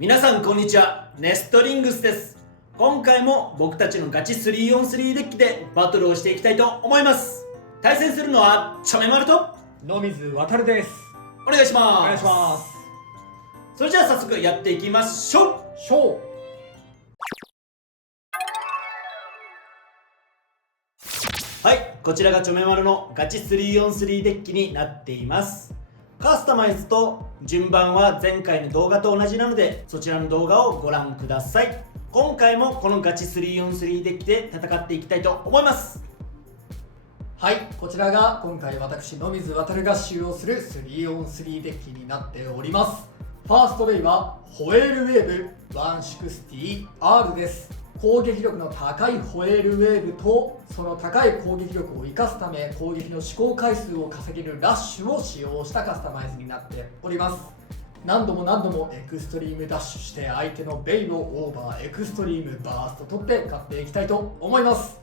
皆さんこんにちは、ネストリングスです。今回も僕たちのガチ 3on3 デッキでバトルをしていきたいと思います。対戦するのはちょめまると野水航です。お願いします。お願いします。それじゃあ早速やっていきましょう。はい、こちらがちょめまるのガチ 3on3 デッキになっています。カスタマイズと順番は前回の動画と同じなので、そちらの動画をご覧ください。今回もこのガチ 3on3 デッキで戦っていきたいと思います。はい、こちらが今回私野水航が使用する 3on3 デッキになっております。ファーストウェイはホエールウェーブ 160R です。攻撃力の高いホエールウェーブとその高い攻撃力を生かすため攻撃の試行回数を稼げるラッシュを使用したカスタマイズになっております。何度もエクストリームダッシュして相手のベイをオーバーエクストリームバースト取って勝っていきたいと思います。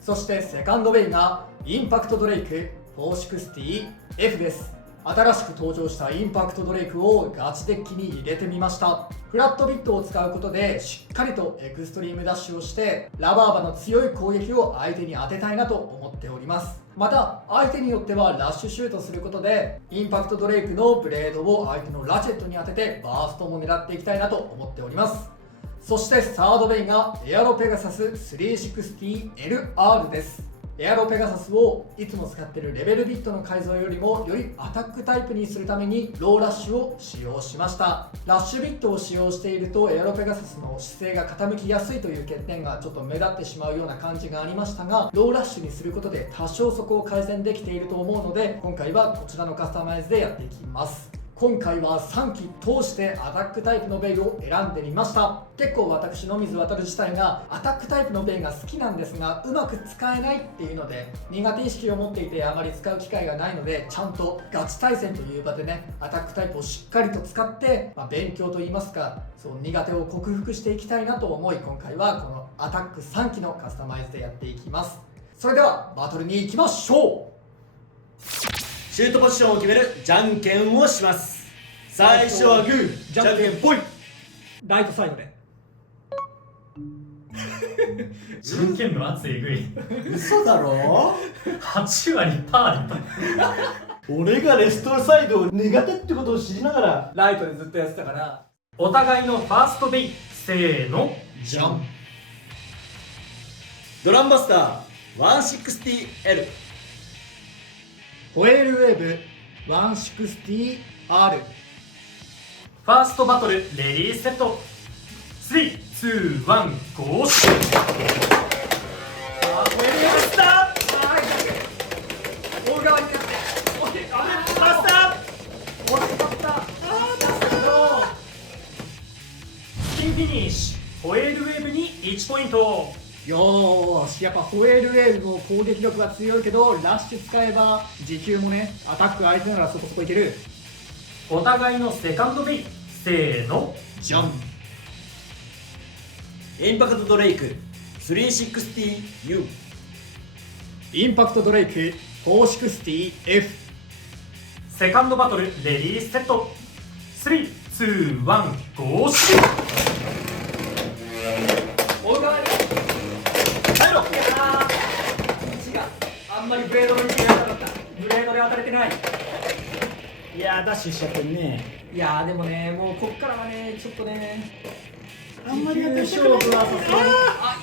そしてセカンドベイがインパクトドレイク 460F です。新しく登場したインパクトドレイクをガチデッキに入れてみました。フラットビットを使うことでしっかりとエクストリームダッシュをしてラバーバの強い攻撃を相手に当てたいなと思っております。また相手によってはラッシュシュートすることでインパクトドレイクのブレードを相手のラチェットに当ててバーストも狙っていきたいなと思っております。そしてサードベイがエアロペガサス 360LR です。エアロペガサスをいつも使っているレベルビットの改造よりもよりアタックタイプにするためにローラッシュを使用しました。ラッシュビットを使用しているとエアロペガサスの姿勢が傾きやすいという欠点がちょっと目立ってしまうような感じがありましたが、ローラッシュにすることで多少そこを改善できていると思うので今回はこちらのカスタマイズでやっていきます。今回は3機通してアタックタイプのベイを選んでみました。結構私野水航自体がアタックタイプのベイが好きなんですがうまく使えないっていうので苦手意識を持っていてあまり使う機会がないので、ちゃんとガチ対戦という場でねアタックタイプをしっかりと使って、勉強といいますかそう苦手を克服していきたいなと思い、今回はこのアタック3機のカスタマイズでやっていきます。それではバトルに行きましょう。シュートポジションを決めるじゃんけんをします。最初はグー、じゃんけんぽい。ライトサイドでじゃんけんの圧えぐい。嘘だろ8割パーで俺がレストサイドを苦手ってことを知りながらライトでずっとやってたから。お互いのファーストベイ、せーの、じゃん。ドランバスター 160L ホエールウェーブ 160R。 ファーストバトルレディーセット、3、2、1、ゴーシュ。ホエールウェーブスター大側になってオッケー、あれバスタ惜しかった。スピンフィニッシュ、ホエールウェーブに1ポイント。よーし、やっぱホエールウェーブも攻撃力は強いけどラッシュ使えば持久もねアタック相手ならそこそこいける。お互いのセカンドベイ、せーの、じゃん。インパクトドレイク 360U インパクトドレイク 460F。 セカンドバトルレディーセット、3、2、1、ゴーシュ。大側に入ろう。位置があんまりブレードの位置がなかった。ブレードで当たれてない。いやーダッシュしちゃってるね。いやーでもねもうこっからはねちょっとねあんまりやって勝負はさすが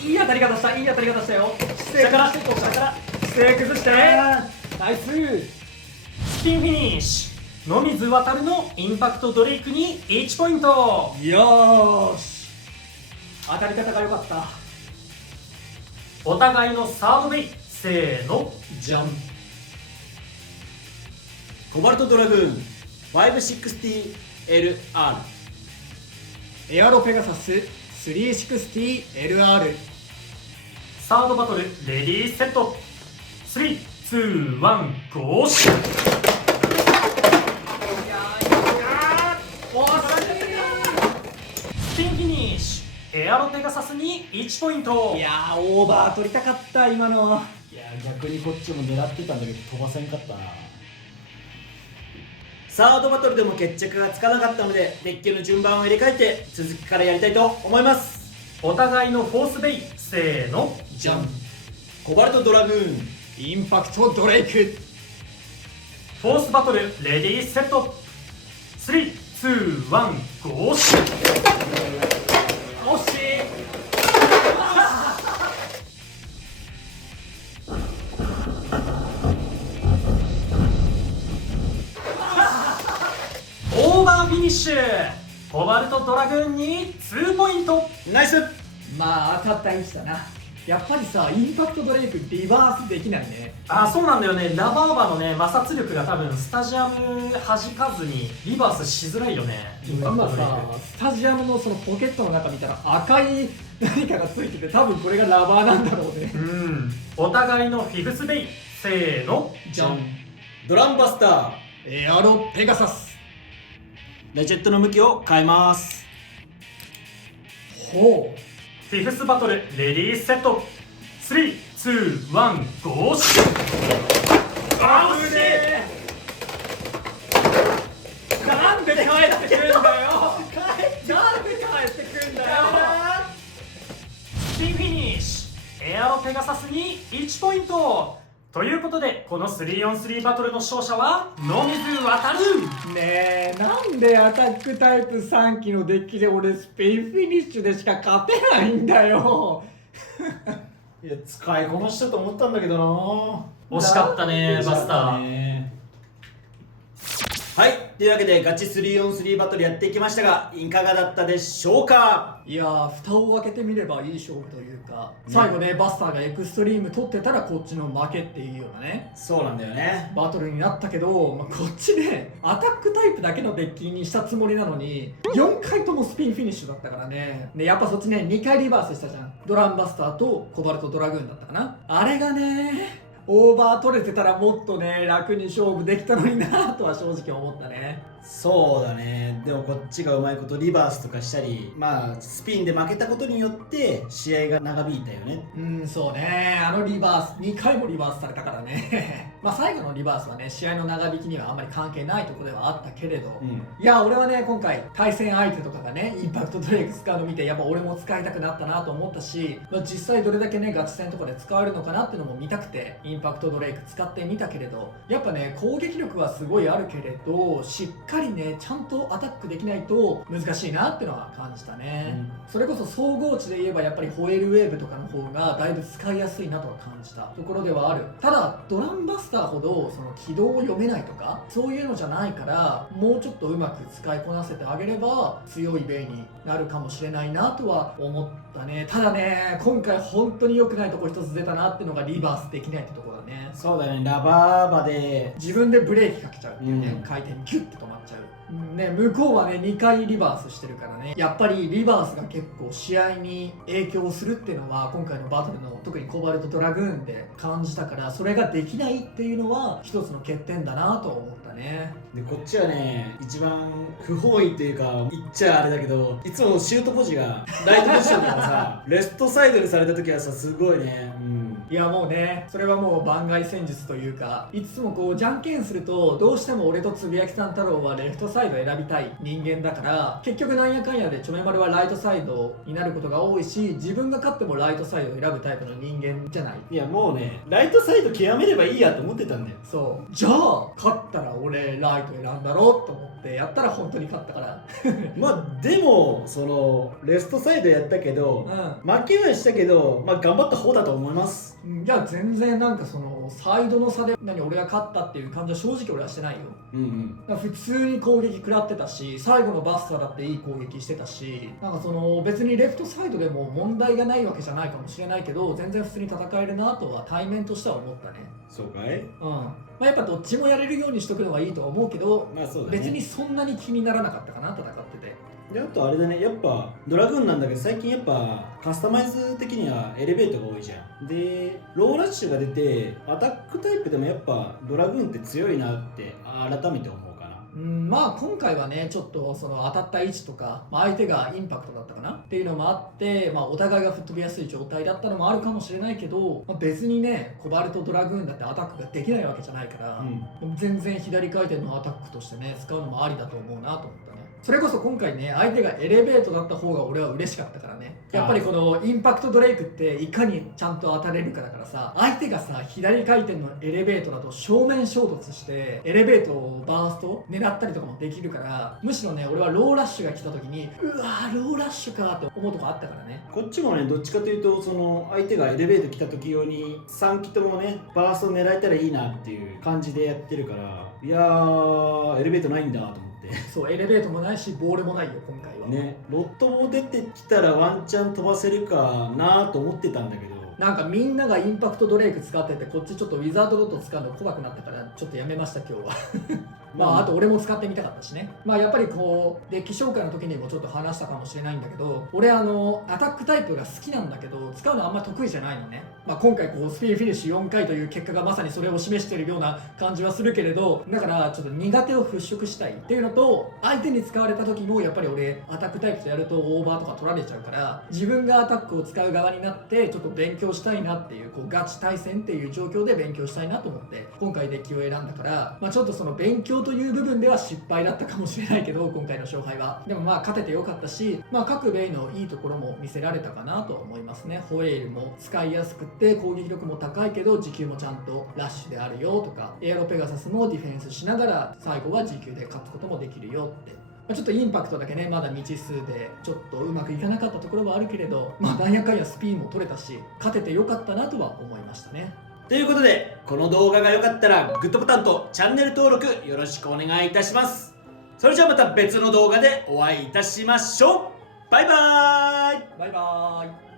にいい当たり方した、いい当たり方したよ。下から下から姿勢崩してナイス。スピンフィニッシュ、野水航のインパクトドレイクに1ポイント。よーし、当たり方が良かった。お互いのサードベイ、せーの、じゃん。コバルトドラグーン 560LR エアロペガサス 360LR。 サードバトルレディーセット、3、2、1、ゴーシュ。スピンフィニッシュ、エアロペガサスに1ポイント。いやーオーバー取りたかった今の。いや逆にこっちも狙ってたんだけど飛ばせんかったな。サードバトルでも決着がつかなかったのでデッキの順番を入れ替えて続きからやりたいと思います。お互いのフォースベイ、せーの。じゃん。コバルトドラグーン、インパクトドレイク。フォースバトルレディーセット。3、2、1、ゴーシュ。惜しい。オーバーフィニッシュ。コバルトドラグーンに2ポイント。ナイス。まあ当たった位置だな。やっぱりさ、インパクトドレイクリバースできないね。あ、そうなんだよね。ラバーバのね、摩擦力が多分スタジアム弾かずにリバースしづらいよね。今さ、スタジアムのそのポケットの中見たら赤い何かがついてて、多分これがラバーなんだろうね。うん。お互いのフィフスベイ、せーの。じゃん。ドランバスター、エアロペガサス。ラチェットの向きを変えます。ほう。フィフスバトルレディーセット。3、2、1、ゴーシュ。あぶねえ。なんで帰ってくるんだよ。なんで帰ってくるんだよ。スピンフィニッシュ。エアロペガサスに1ポイント。ということで、この 3on3 バトルの勝者は野水航。ねえ、なんでアタックタイプ3機のデッキで俺スピンフィニッシュでしか勝てないんだよ。いや、使いこなしたと思ったんだけどな。惜しかったね、バスター。はい、というわけでガチ 3on3 バトルやっていきましたが、いかがだったでしょうか。いやー、蓋を開けてみればいい勝負というか、最後ね、バスターがエクストリーム取ってたらこっちの負けっていうようなね、そうなんだよね。バトルになったけど、こっちね、アタックタイプだけのデッキにしたつもりなのに4回ともスピンフィニッシュだったからね。でやっぱそっちね、2回リバースしたじゃん。ドランバスターとコバルトドラグーンだったかな。あれがね、オーバー取れてたらもっとね、楽に勝負できたのになとは正直思ったね。そうだね。でもこっちがうまいことリバースとかしたり、まあスピンで負けたことによって試合が長引いたよね。そうね、あのリバース2回もリバースされたからね。まあ最後のリバースはね、試合の長引きにはあんまり関係ないところではあったけれど、いや俺はね、今回対戦相手とかがね、インパクトドレイク使うの見て、やっぱ俺も使いたくなったなと思ったし、実際どれだけね、ガチ戦とかで使えるのかなっていうのも見たくて、インパクトドレイク使ってみたけれど、やっぱね、攻撃力はすごいあるけれど、しっかりね、ちゃんとアタックできないと難しいなっていうのは感じたね。それこそ総合値で言えばやっぱりホエールウェーブとかの方がだいぶ使いやすいなとは感じたところではある。ただドランバスターほどその軌道を読めないとかそういうのじゃないから、もうちょっとうまく使いこなせてあげれば強いベイになるかもしれないなとは思ったね。ただね、今回本当に良くないところ一つ出たなっていうのがリバースできないってところだね。そうだね、ラバーバで自分でブレーキかけちゃうっていうね、回転ギュッて止まっちゃうね。向こうはね2回リバースしてるからね、やっぱりリバースが結構試合に影響するっていうのは今回のバトルの特にコバルトドラグーンで感じたから、それができないっていうのは一つの欠点だなと思ったね。でこっちはね、一番不本意っていうか言っちゃあれだけど、いつもシュートポジがライトポジションとかさレフトサイドにされた時はさ、すごいね、いやもうね、それはもう番外戦術というか、いつもこうじゃんけんするとどうしても俺とつぶやきさん太郎はレフトサイド選びたい人間だから、結局なんやかんやでちょめまるはライトサイドになることが多いし、自分が勝ってもライトサイドを選ぶタイプの人間じゃない。いやもうね、ライトサイド極めればいいやと思ってたんだよ。そうじゃあ勝ったら俺ライト選んだろうと思ってやったら本当に勝ったからまあでもそのレフトサイドやったけど、負けはしたけど、まあ頑張った方だと思います。いや全然なんかそのサイドの差で俺が勝ったっていう感じは正直俺はしてないよ。だから普通に攻撃食らってたし、最後のバスターだっていい攻撃してたし、なんかその別にレフトサイドでも問題がないわけじゃないかもしれないけど、全然普通に戦えるなとは対面としては思ったね。そうかい？まあ、やっぱどっちもやれるようにしとくのがいいとは思うけど、まあそうだね、別にそんなに気にならなかったかな、戦ってて。であとあれだね、やっぱドラグーンなんだけど、最近やっぱカスタマイズ的にはエレベートが多いじゃん。でローラッシュが出てアタックタイプでもやっぱドラグーンって強いなって改めて思うかな。まあ今回はねちょっとその当たった位置とか、相手がインパクトだったかなっていうのもあって、お互いが吹っ飛びやすい状態だったのもあるかもしれないけど、別にねコバルトドラグーンだってアタックができないわけじゃないから、全然左回転のアタックとしてね使うのもありだと思うなと思ったね。それこそ今回ね相手がエレベートだった方が俺は嬉しかったからね。やっぱりこのインパクトドレイクっていかにちゃんと当たれるかだからさ、相手がさ左回転のエレベートだと正面衝突してエレベートをバースト狙ったりとかもできるから、むしろね俺はローラッシュが来た時にうわーローラッシュかって思うとこあったからね。こっちもねどっちかというとその相手がエレベート来た時用に3機ともねバースト狙えたらいいなっていう感じでやってるから、いやーエレベートないんだと思って。そうエレベートもないしボールもないよ今回はね、ロットも出てきたらワンチャン飛ばせるかなと思ってたんだけど、なんかみんながインパクトドレイク使っててこっちちょっとウィザードロット使うの怖くなったからちょっとやめました今日はあと俺も使ってみたかったしね。やっぱりこうデッキ紹介の時にもちょっと話したかもしれないんだけど、俺アタックタイプが好きなんだけど使うのあんま得意じゃないのね。今回こうスピードフィニッシュ4回という結果がまさにそれを示しているような感じはするけれど、だからちょっと苦手を払拭したいっていうのと、相手に使われた時もやっぱり俺アタックタイプとやるとオーバーとか取られちゃうから、自分がアタックを使う側になってちょっと勉強したいなっていう、こうガチ対戦っていう状況で勉強したいなと思って今回デッキを選んだから、ちょっとその勉強という部分では失敗だったかもしれないけど今回の勝敗はでも勝ててよかったし、各ベイのいいところも見せられたかなと思いますね。ホエールも使いやすくて攻撃力も高いけど持久もちゃんとラッシュであるよとか、エアロペガサスもディフェンスしながら最後は持久で勝つこともできるよって、ちょっとインパクトだけねまだ未知数でちょっとうまくいかなかったところはあるけれど、なんやかんやスピンも取れたし勝ててよかったなとは思いましたね。ということでこの動画が良かったらグッドボタンとチャンネル登録よろしくお願いいたします。それじゃあまた別の動画でお会いいたしましょう。バイバーイ。バイバーイ。